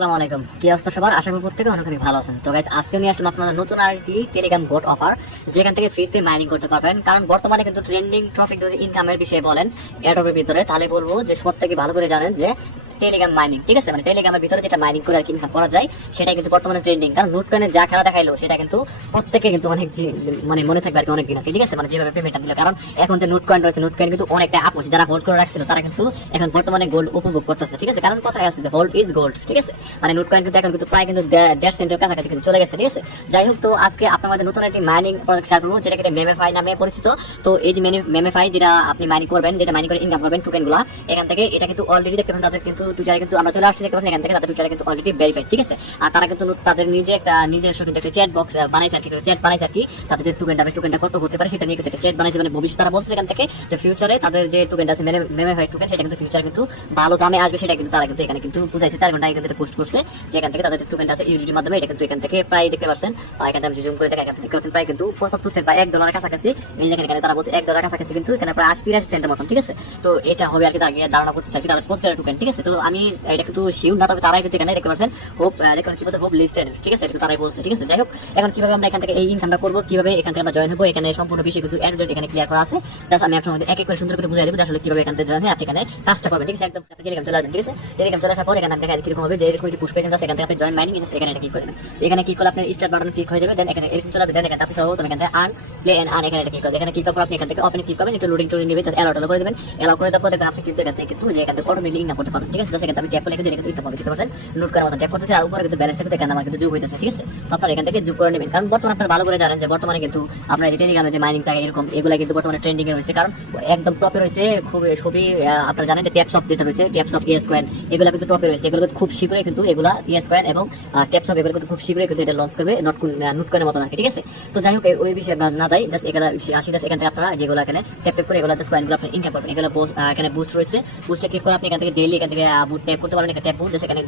আসসালামু আলাইকুম, কি অবস্থা সবার? আশা করি প্রত্যেকে অনেক ভালো আছেন। তো গাইস, আজকে নিয়ে আসলাম আপনাদের নতুন আরেকটি টেলিগ্রাম বোট অফার, যেখান থেকে ফ্রিতে মাইনিং করতে পারবেন। কারণ বর্তমানে কিন্তু ট্রেন্ডিং টপিক যদি ইনকামের বিষয়ে বলেন এয়ারড্রপের ভিতরে, তাহলে বলবো যে প্রত্যেকে ভালো করে জানেন যে টেলিগ্রাম মাইনিং, ঠিক আছে, মানে টেলিগ্রামের ভিতরে যেটা মাইনিং করে আর কি ইনকাম করা যায় সেটা কিন্তু বর্তমানে ট্রেন্ডিং। কারণ নোট কয়েনের যা খেলা দেখাইলো সেটা কিন্তু প্রত্যেকে কিন্তু অনেক মানে মনে থাকবে আর কি অনেক দিন, ঠিক আছে, মানে যেভাবে পেমেন্টটা দিল। কারণ এখন যে নোট কয়েন রয়েছে, নোট কয়েন কিন্তু অনেকটা আপ হচ্ছে। যারা হোল্ড করে রাখছিল তারা কিন্তু এখন বর্তমানে গোল্ড উপভোগ করতেছে, ঠিক আছে। কারণ কথায় আছে হোল্ড ইজ গোল্ড, ঠিক আছে, মানে নোট কয়েন কিন্তু এখন কিন্তু প্রায় কিন্তু 1.5 সেন্টের কাছাকাছি কিন্তু চলে গেছে, ঠিক আছে। যাই হোক, তো আজকে আপনার মধ্যে নতুন একটি মাইনিং প্রজেক্ট শেয়ার করবো, যেটা কিন্তু মেমেফাই নামে পরিচিত। তো এই যে মেমেফাই যেটা আপনি মাইনিং করবেন, যেটা মাইনিং করে ইনকাম করবেন টোকেন গুলা এখান থেকে, এটা কিন্তু অলরেডি দেখতে পাচ্ছেন তাদের কিন্তু টুইটারে কিন্তু আমরা চলে আসছি, দেখতে পাচ্ছেন এখান থেকে তাদের টুইটারে কিন্তু অলরেডি ভেরিফাইড, ঠিক আছে। আর তারা কিন্তু তাদের নিজস্ব কিন্তু একটা চ্যাট বক্স বানাইছে আর কি, চ্যাট বানাইছে আর কি। তাদের যে টোকেনটা কত হতে পারে সেটা নিয়ে কিন্তু একটা চ্যাট বানাইছে, মানে ভবিষ্যৎ তারা বলছে এখান থেকে যে ফিউচারে তাদের যে টোকেনটা আছে মেমেফাই টোকেন, সেটা কিন্তু ফিউচারে কিন্তু ভালো দামে আসবে, সেটা কিন্তু তারা কিন্তু এখানে কিন্তু বুঝাইছে। 4 ঘন্টা আগে কিন্তু পোস্ট করছে যে এখান থেকে তাদের টোকেনটা আছে ইউডিটির মাধ্যমে, এটা কিন্তু এখান থেকে প্রায় দেখতে পাচ্ছেন, এখানে আমি জুম করে দেখে এখান থেকে প্রায় কিন্তু 75 সেন্ট বা $1 কাছাকাছি। এখানে তারা বলছে $1 কাছাকাছি, কিন্তু এখানে প্রায় 83 সেন্টের মতন, ঠিক আছে। তো এটা হবে আর কি আগে ধারণা করতেছে আর কি তাদের প্রত্যেকটা টোকেন, ঠিক আছে। তো আমি এটা কিন্তু শিওর না, তবে তারাই কিন্তু এখানে দেখতে পাচ্ছেন হোপ, দেখুন কি বলতে হোপ লিস্টেড, ঠিক আছে, এটা তারাই বলছে, ঠিক আছে। যাই হোক, এখন কিভাবে আমরা এখান থেকে এই ইনকামটা করবো, কিভাবে এখান থেকে আমরা জয়েন হবো, এখানে সম্পূর্ণ বিষয় কিন্তু অ্যাড্রেস এখানে ক্লিয়ার করা আছে। জাস্ট আমি আপনার মধ্যে এক এক করে সুন্দর করে বুঝাই দেবো আসলে কিভাবে এখান থেকে জয়েন হয় আপনি এখানে কাজটা করবেন, ঠিক আছে। একদম আপনি টেলিগ্রাম চলে আসবেন, ঠিক আছে। টেলিগ্রাম চলে আসার পর এখানে দেখা কিরকম হবে, যে এরকম একটি পুশ পেজ আছে, এখান থেকে আপনি জয়েন মাইনিং, এখানে এটা ক্লিক করে দেবেন। এখানে ক্লিক করলে আপনি স্টার্ট বাটন ক্লিক হয়ে যাবে, দেন এখানে এরকম চলে আসবে, দেন এখানে আপনি সর্বপ্রথম এখান থেকে আর্ন প্লে এন্ড আর্ন এখানে ক্লিক করবেন। এখানে ক্লিক করার পর আপনি এখান থেকে ওপেন ক্লিক করবেন, একটু লোডিং নেবে, তাহলে অ্যালাউ করে দেবেন। অ্যালাউ করে দেওয়ার পর দেখবেন আপনি কিন্তু এখান থেকে কিন্তু যে এখান থেকে অটোমেটিক ইনকাম করতে পারবেন, ঠিক আছে। জাস্ট এখানে আপনি ট্যাপ করলে কিন্তু দেখতে পাবেন, দেখতে পাচ্ছেন নোট করার মতো ট্যাপ করতেছে, আর উপরে কিন্তু ব্যালেন্সটা কিন্তু এখানে আমার কিন্তু যোগ হইতেছে, ঠিক আছে। তো আপনারা এখান থেকে যোগ করে নেবেন, কারণ বর্তমানে আপনারা ভালো করে জানেন যে বর্তমানে কিন্তু আপনার যে টেলিগ্রামে যে মাইনিং থাকে এরকম এগুলা কিন্তু বর্তমানে ট্রেন্ডিং এ রয়েছে। কারণ একদম টপে রয়েছে, খুবই আপনারা জানেন যে ট্যাপস অফ যেটা রয়েছে, ট্যাপস অফ ইএস কয়েন, এগুলো কিন্তু টপে রয়েছে। এগুলো খুব শীঘ্রই কিন্তু এগুলা ইএস কয়েন এবং ট্যাপস অফ এগুলো কিন্তু খুব শীঘ্রই কিন্তু এটা লঞ্চ করবে নোট কয়েনের মতো নাকি, ঠিক আছে। তো যাই হোক, ওই বিষয়ে আপনারা না যাই, জাস্ট এগুলো আসি, জাস্ট এখান থেকে আপনারা যেগুলো এখানে ট্যাপ করে এগুলো জাস্ট কয়েনগুলো আপনি ইনকাম করবেন। এগুলো এখানে বুস্ট রয়েছে, বুস্টে ক্লিক করে আপনি এখান থেকে ডেইলি এখান থেকে বুট ট্যাপ করতে পারবেন। এখানে ট্যাপ বুট, এখানে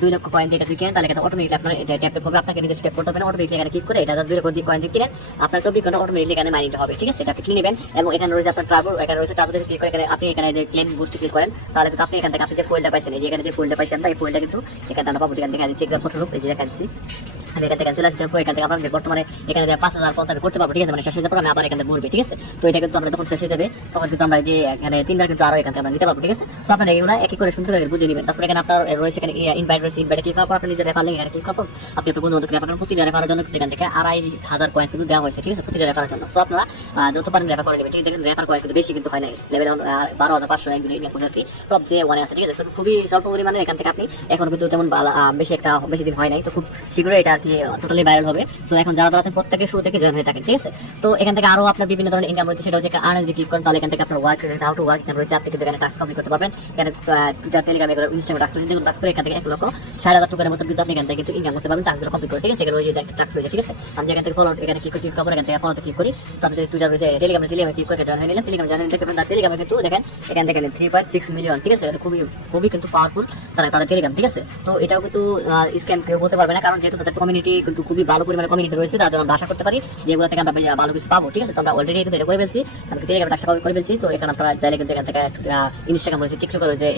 2 লক্ষ কয়েন দিয়ে এটা কিনেন, তাহলে এখানে অটোমেটিকলি আপনার এটা ট্যাপ হবে, আপনাকে নিজে ট্যাপ করতে হবে না, অটোমেটিকলি এখানে ক্লিক করে এটা জাস্ট 2 লক্ষ কয়েন দিয়ে কিনেন, আপনার 24 ঘন্টা অটোমেটিকলি এখানে মাইনিং হবে, ঠিক আছে। এটা আপনি কিনে নেবেন। এবং এখানে রয়েছে আপনার ট্রাভেল, এখানে রয়েছে ট্রাভেল ক্লিক করে এখানে আপনি এখানে যে ক্লেম বুস্ট ক্লিক করেন, তাহলে কিন্তু আপনি এখান থেকে আপনি যে ফোল্ডটা পাইছেন, এই যে এখানে যে ফোল্ডটা পাইছেন আমরা, এই ফোল্ডটা কিন্তু এখানে আমরা পাবো, এখান থেকে দিচ্ছি এক্সাম্পল স্বরূপ, এই যে দেখাচ্ছি আমি এখান থেকে চলে আসছি। তারপর এখান থেকে আমরা বর্তমানে এখানে 5,000 পর্যন্ত আমি করতে পারবো, ঠিক আছে, মানে শেষ হয়ে যাওয়ার পর আমি আবার এখানে বলবো, ঠিক আছে। তো এটা কিন্তু আমরা যখন শেষ হয়ে যাবে তখন কিন্তু আমরা যে এখানে 3বার কিন্তু আরো এখান থেকে আমরা নিতে পারবো, ঠিক আছে। তো আপনারা এগুলো এক এক করে সুন্দর করে বুঝে নেবেন। তারপর এখানে আপনার রয়েছে এখানে ইনভাইট রয়েছে, ইনভাইটে ক্লিক করার পর আপনি নিজের রেফার লিংক এখানে ক্লিক করার পর আপনি আপনার বন্ধু বান্ধবকে রেফার করেন। প্রতিটা রেফারের জন্য এখান থেকে 2,500 কয়েন কিন্তু দেওয়া হয়েছে, ঠিক আছে, প্রতিটা রেফারের জন্য। তো আপনারা যত পারেন রেফার করে নেবেন, ঠিক আছে। দেখেন রেফার কয়েন কিন্তু বেশি কিন্তু হয় না, লেভেল 12,500 একজন ইনকাম করে আর কি, টপ যে 1 আছে, ঠিক আছে। তো খুবই স্বল্প পরিমাণে এখান থেকে আপনি এখন কিন্তু তেমন বেশি দিন হয় নাই, তো খুব শীঘ্রই এটা আর কি টোটালি ভাইরাল হবে। তো এখন যারা আছেন প্রত্যেকে শুরু থেকে জয়েন হয়ে থাকেন, ঠিক আছে। তো এখান থেকে আরো আপনার বিভিন্ন ধরনের ইনকাম রয়েছে, সেটা হচ্ছে আর্ন যদি ক্লিক করেন তাহলে এখান থেকে আপনার ওয়ার্ক হাউ টু ওয়ার্ক এখানে রয়েছে, আপনি কিন্তু এখানে টাস্ক কমপ্লিট করতে পারবেন। এখানে টুইটার, টেলিগ্রাম, এগুলো ইনস্টাগ্রাম টাস্ক রয়েছে, যেগুলো টাস্ক করে এখান থেকে 1,60,000 টাকার মতো কিন্তু আপনি এখান থেকে কিন্তু ইনকাম করতে পারবেন টাস্কগুলো কমপ্লিট করে, ঠিক আছে। এগুলো ওই যে টাস্ক রয়েছে, ঠিক আছে। আমি এখান থেকে ফলো এখানে ক্লিক করার পর এখান থেকে ফলোতে ক্লিক করি, তাদের টুইটার রয়েছে, টেলিগ্রামে ক্লিক করে জয়েন হয়ে নিলাম। টেলিগ্রাম জয়েন হয়ে দেখতে পারেন টেলিগ্রামে কিন্তু দেখেন এখান থেকে 3.6 মিলিয়ন, ঠিক আছে। খুবই কিন্তু পাওয়ারফুল তাদের টেলিগ্রাম, ঠিক আছে। তো এটাও কিন্তু স্ক্যাম কেউ বলতে পারবে না, কারণ যেহেতু তাদের কমিউনিটি কিন্তু খুবই ভালো পরিমাণে কমিউনিটি রয়েছে, তার জন্য আমরা আশা করতে পারি যেগুলো থেকে আমরা ভালো কিছু পাবো, ঠিক আছে। তো আমরা অলরেডি কিন্তু এটা করে ফেলছি, আমি টেলিগ্রাম টাস্ক করে ফেলছি। তো এখানে আপনারা চাইলে কিন্তু এখান থেকে ইনস্টাগ্রাম রয়েছে, টিকটক রয়েছে,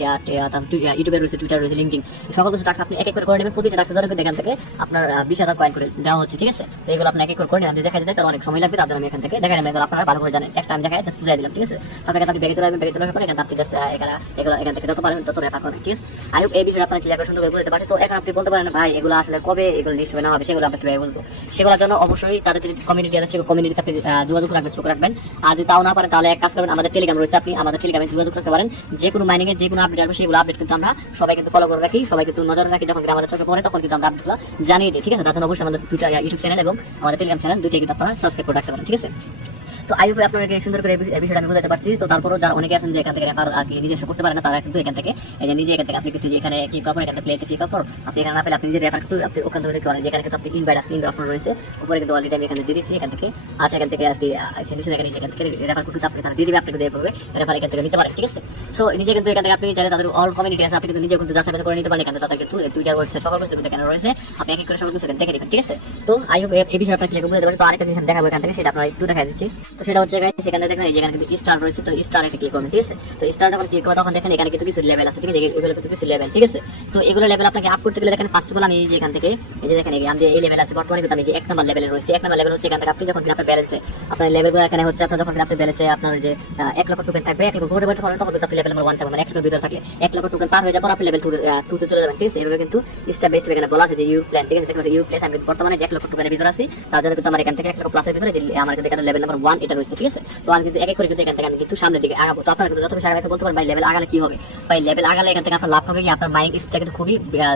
ইউটিউবে রয়েছে, টুইটার রয়েছে, লিঙ্কডিন, সকল কিছু টাস্ক আপনি এক এক করে নেবেন। প্রতিটা টাস্কের জন্য কিন্তু এখান থেকে আপনার 20,000 কয়েন করে দেওয়া হচ্ছে, ঠিক আছে। তো এগুলো আপনি এক এক করে নেন, দেখা যায় তার অনেক সময় লাগবে, তার জন্য আমি এখান থেকে দেখাই নেবেন, আপনারা ভালো করে জানেন। একটা আমি দেখাই জাস্ট বুঝাই দিলাম, ঠিক আছে। আপনার কাছে আপনি ব্যাগে চলে আসবেন, ব্যাগে চলে আসার পর এখানে আপনি জাস্ট এখান থেকে যত পারেন তত রেফার করবেন, ঠিক আছে। আই হোপ এই বিষয়ে আপনারা ক্লিয়ার করে সুন্দর করে বুঝতে পারছেন। তো এখন আপনি বলতে পারেন ভাই এগুলো আসলে কবে এগুলো লিস্ট হবে না হবে, সেগুলো আমরা কিভাবে বলবো? সেগুলোর জন্য অবশ্যই তাদের যে কমিউনিটি আছে সেই কমিউনিটিতে আপনি যোগাযোগ রাখবেন, চোখ রাখবেন। আর যদি তাও না পারেন তাহলে এক কাজ করবেন, আমাদের টেলিগ্রাম রয়েছে, আপনি আমাদের টেলিগ্রামে যোগাযোগ রাখতে পারেন। যে কোনো মাইনিং এর যে কোনো আপডেট আসবে সেগুলো আপডেট কিন্তু আমরা সবাই কিন্তু ফলো করে রাখি, সবাই কিন্তু নজরে রাখি, যখন আমাদের চোখে পড়ে তখন কিন্তু আমরা আপডেটগুলো জানিয়ে দিই, ঠিক আছে। তার জন্য অবশ্যই আমাদের টুইটার, ইউটিউব চ্যানেল এবং আমাদের টেলিগ্রাম চ্যানেল দুইটাই কিন্তু আপনারা সাবস্ক্রাইব করে রাখতে পারেন, ঠিক আছে। তো আই হোপ আপনাদেরকে সুন্দর করে এই বিষয়টা আমি বুঝাতে পারছি। তো তারপরও যারা অনেকে আছেন যে এখান থেকে রেফার আর কি নিজস্ব করতে পারেন না, তারা কিন্তু এখান থেকে এই যে নিজে এখান থেকে আপনি কিন্তু এখানে ক্লিক করার পর এখান থেকে প্লেতে ক্লিক করার পর আপনি এখানে না পেলে আপনি নিজে রেফার কিন্তু আপনি ওখান থেকে দেখতে পারেন, যেখানে কিন্তু আপনি ইনভাইট আছে, ইনভাইট অপশন রয়েছে উপরে কিন্তু অলরেডি আমি এখানে দিয়ে দিচ্ছি। এখান থেকে এখান থেকে আর কি নিচে এখান থেকে রেফার কিন্তু আপনি তারা দিয়ে দিবে, আপনি কিন্তু এইভাবে রেফার এখান থেকে নিতে পারেন, ঠিক আছে। সো নিজে কিন্তু এখান থেকে আপনি চাইলে তাদের অল কমিউনিটি আছে, আপনি কিন্তু নিজে কিন্তু যাচাই করে নিতে পারেন। এখানে তাদের কিন্তু টুইটার ওয়েবসাইট সকল কিছু কিন্তু এখানে রয়েছে, আপনি এক এক করে সকল কিছু দেখে নেবেন, ঠিক আছে। তো আই হোপ এই বিষয়ে আপনার ক্লিয়ার বুঝতে পারেন। তো আরেকটা জিনিস দেখাবো এখান থেকে, সেটা আপনারা একটু দেখা দিচ্ছি। তো সেটা হচ্ছে গাইস সেখানে দেখেন এই যেখানে কিন্তু স্টার রয়েছে, তো স্টার এটা ক্লিক করবেন, ঠিক আছে। তো স্টার যখন ক্লিক করবেন তখন দেখেন এখানে কিন্তু কিছু লেভেল আছে, ঠিক আছে, এগুলো কিন্তু কিছু লেভেল, ঠিক আছে। তো এগুলো লেভেল আপনাকে আপ করতে গেলে দেখেন ফার্স্ট অফ অল আমি এই যে এখান থেকে এই যে দেখেন আমি এই লেভেল আছে বর্তমানে কিন্তু আমি যে 1 নাম্বার লেভেলে রয়েছে। 1 নাম্বার লেভেল হচ্ছে এখান থেকে আপনি যখন আপনার ব্যালেন্সে আপনার লেভেলগুলো এখানে হচ্ছে আপনার যখন আপনি ব্যালেন্সে আপনার যে 1 লক্ষ টোকেন থাকবে, 1 লক্ষ ঘুরে বেড়াতে পারবেন তখন কিন্তু আপনি লেভেল নাম্বার 1 মানে 1 লক্ষ ভিতরে থাকলে 1 লক্ষ টোকেন পার হয়ে যাওয়ার পর আপনি লেভেল 2 তে চলে যাবেন, ঠিক আছে। এভাবে কিন্তু স্টেপ বাই স্টেপ এখানে বলা আছে যে ইউ প্ল্যান, ঠিক আছে। দেখুন ইউ প্লেস আমি কিন্তু বর্তমানে যে 1 লক্ষ টোকেনের ভিতরে আছি, তার জন্য কিন্তু আমার এখান থেকে 1 লক্ষ প্লাসের ভিতরে যে আমার কিন্তু এখানে লেভেল নাম্বার 1 এটা রয়েছে, ঠিক আছে। তো আমি কিন্তু এক এক করে কিন্তু এখান থেকে আমি কিন্তু সামনের দিকে আগাবো। তো আপনারা কিন্তু যত বেশি আগাতে বলতে পারেন ভাই লেভেল আগালে কি হবে, ভাই লেভেল আগালে এখান থেকে আপনার লাভ হবে কি আপনার মাইনিং স্পিডটা কিন্তু খুবই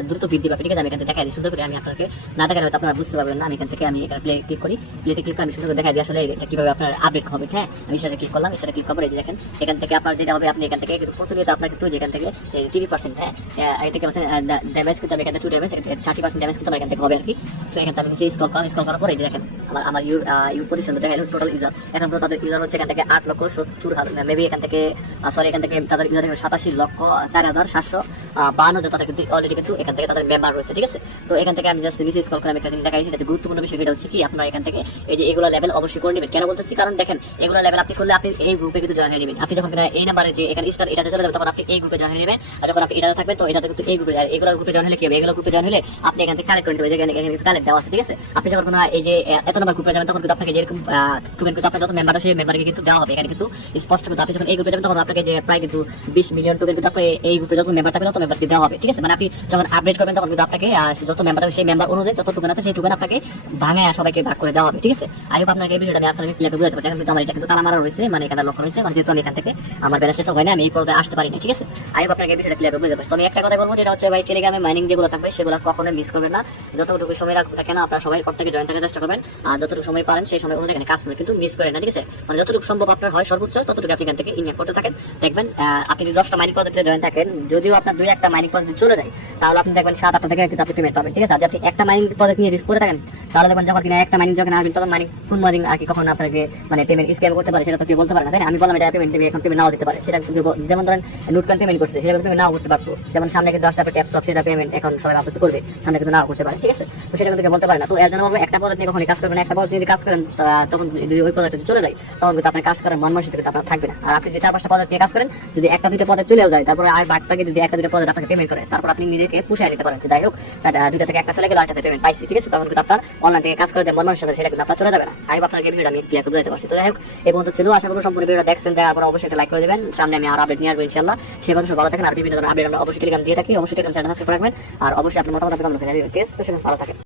দ্রুত বৃদ্ধি পাবে, ঠিক আছে। আমি এখান থেকে দেখাই দিই সুন্দর করে, আমি আপনাকে না দেখালে হয়তো আপনারা বুঝতে পারবেন না। আমি এখান থেকে আমি এখানে প্লে ক্লিক করি, প্লেতে ক্লিক করে আমি সুন্দর করে দেখাই দিই আসলে এটা কিভাবে আপনার আপডেট হবে। হ্যাঁ আমি সেটা ক্লিক করলাম, সেটা ক্লিক করার এই যে দেখেন এখান থেকে আপনার যেটা হবে আপনি এখান থেকে কিন্তু প্রতিনিয়ত আপনার কিন্তু যেখান থেকে 30%, হ্যাঁ এই থেকে ড্যামেজ কিন্তু আমি এখান থেকে 2 ড্যামেজ 30% ড্যামেজ কিন্তু আমার এখান থেকে হবে আর কি। সো এখান থেকে আমি নিচে স্ক্রল করার পরে এই যে দেখেন আমার ইউর পজিশন দেখা গেল টোটাল ইউজার এখন তো তাদের ইউজার হচ্ছে এখান থেকে 8,70,000 মেবি এখান থেকে সরি এখান থেকে তাদের ইউজার 87,04,752 তাদের কিন্তু অলরেডি কিন্তু এখান থেকে তাদের মেম্বার রয়েছে, ঠিক আছে। তো এখান থেকে আমি জাস্ট নিচে স্ক্রল করে আমি একটা জিনিস দেখাই, সেটা গুরুত্বপূর্ণ বিষয় সেটা হচ্ছে কি আপনারা এখান থেকে এই যে এগুলো লেভেল অবশ্যই করে নেবেন। কেন বলতেছি কারণ দেখেন এগুলো লেভেল আপনি করলে আপনি এই গ্রুপে কিন্তু জয়েন হয়ে নেবেন। আপনি যখন এই নাম্বারে যে এখানে স্টার এটাতে চলে যাবেন তখন আপনি এই গ্রুপে জয়েন হয়ে নেবেন, আর যখন আপনি এটাতে থাকবেন তো এটাতে কিন্তু এই গ্রুপে এগুলো গ্রুপে জয়েন হলে কি হবে, এগুলো গ্রুপে জয়েন হলে আপনি এখান থেকে কালেক্ট করে নেবেন, এখানে কিন্তু কালেক্ট দেওয়া আছে, ঠিক আছে। আপনি যখন কোনো এই যে এত নাম্বার গ্রুপে যাবেন তখন কিন্তু আপনাকে যেরকম টোকেন কিন্তু আপনার যত মেম্বার আছে সেই মেম্বারকে কিন্তু দেওয়া হবে। এখানে কিন্তু স্পষ্ট কিন্তু আপনি যখন এই গ্রুপে যাবেন তখন আপনাকে যে প্রায় কিন্তু 20 মিলিয়ন টোকেন কিন্তু আপনি এই গ্রুপে যত মেম্বার থাকবে তত মেম্বারকে দেওয়া হবে, ঠিক আছে। মানে আপনি যখন আপডেট করবেন তখন কিন্তু আপনাকে যত মেম্বার আছে সেই মেম্বার অনুযায়ী যত টোকেন আছে সেই টোকেন আপনাকে ভাঙে সবাইকে ভাগ করে দেওয়া হবে, ঠিক আছে। আই হোপ আপনাকে এই বিষয়টা আমি আপনাকে ক্লিয়ার করে বুঝাতে পারছি। এখন কিন্তু আমার এটা কিন্তু তালা মারা রয়েছে, মানে এখানে লক্ষ্য রয়েছে, মানে যেহেতু আমি এখান থেকে আমার ব্যালেন্সটা তো হয় না, আমি এই পর্যায়ে আসতে পারি না, ঠিক আছে। আই হোপ আপনাকে এই বিষয়টা ক্লিয়ার করে বুঝাতে পারছি। তো আমি একটা কথা বলবো যেটা হচ্ছে ভাই টেলিগ্রামে মাইনিং যেগুলো থাকবে সেগুলো কখনোই মিস করবেন না। যতটুকু সময় রাখবেন কেন আপনারা সবাই প্রত্যেকে জয়েন থাকার চেষ্টা করবেন, আর যতটুকু সময় পারেন সেই সময় অনুযায়ী এখানে কাজ করবেন, কিন্তু মিস করেন না, ঠিক আছে। মানে যতটুকু সম্ভব আপনার হয় সর্বোচ্চ ততটুকু আপনি এখান থেকে ইনকাম করতে থাকেন। দেখবেন আপনি যদি 10টা মাইনিং পদ্ধতিতে জয়েন থাকেন, যদিও আপনার 2-1টা মাইনিং পদ্ধতি চলে যায় তাহলে আপনি দেখবেন 7-8টা থেকে কিন্তু আপনি পেমেন্ট পাবেন, ঠিক আছে। আর যদি একটা মাইনিং পদ্ধতি নিয়ে রিস্ক করে থাকেন তাহলে দেখবেন যখন কিনা একটা মাইনিং যখন আসবেন তখন মাইনিং কোন মাইনিং আর কি কখন আপনাকে মানে পেমেন্ট স্ক্যাম করতে পারে সেটা তো কেউ বলতে পারে না, তাই না। আমি বললাম এটা পেমেন্ট দেবে, এখন পেমেন্ট নাও দিতে পারে, সেটা যেমন ধরেন নোট কয়েন পেমেন্ট করছে সেটা পেমেন্ট নাও করতে পারতো, যেমন সামনে কিন্তু 10টা ট্যাপস অফ সেটা পেমেন্ট এখন সবাই আপলোড করবে, সামনে কিন্তু নাও করতে পারে, ঠিক আছে। তো সেটা কিন্তু কেউ বলতে পারে না। তো এর জন্য বলবো একটা পদ্ধতি নিয়ে কখনই কাজ করবেন না। একটা পদ্ধতি যদি কাজ করেন তখন যদি ওই পদ্ধতি চলে যায় তখন কিন্তু আপনার কাজ করার মন মানসিকতা কিন্তু আপনার থাকবে না। আর আপনি যদি 4-5টা পদ্ধতি নিয়ে কাজ করেন, যদি 1-2টা পদ্ধতি চলেও যায় তারপরে আর বাকিটাকে যদি 1-2টা পদ্ধতি আপনাকে পেমেন্ট করে তারপর আপনি নিজেকে পুষায় নিতে পারেন, যাই হোক 2টা থেকে 1টা চলে গেল 8টাতে পেমেন্ট পাইছি, ঠিক আছে। তখন কিন্তু আপনার অনলাইন থেকে কাজ করে মন মানসিকতা সেটা কিন্তু আপনার চলে যাবে না। আমি আপনার এই ভিডিওটা আমি ক্লিয়ার করে দিতে পারছি। তো যাই হোক এই পর্যন্ত ছিল, আশা করি সম্পূর্ণ ভিডিওটা দেখছেন, দেখার পর অবশ্যই একটা লাইক করে দেবেন। সামনে আমি আর আপডেট নিয়ে আসবো ইনশাআল্লাহ। সে কথা ভালো থাকেন, আর বিভিন্ন ধরনের আপডেট আমরা অবশ্যই টেলিগ্রাম দিয়ে থাকি, অবশ্যই টেলিগ্রাম চ্যানেল সাবস্ক্রাইব করে রাখবেন, আর অবশ্যই আপনার মতামত আপনি কমেন্ট করে জানাবেন, ঠিক আছে। তো ভালো থাকেন।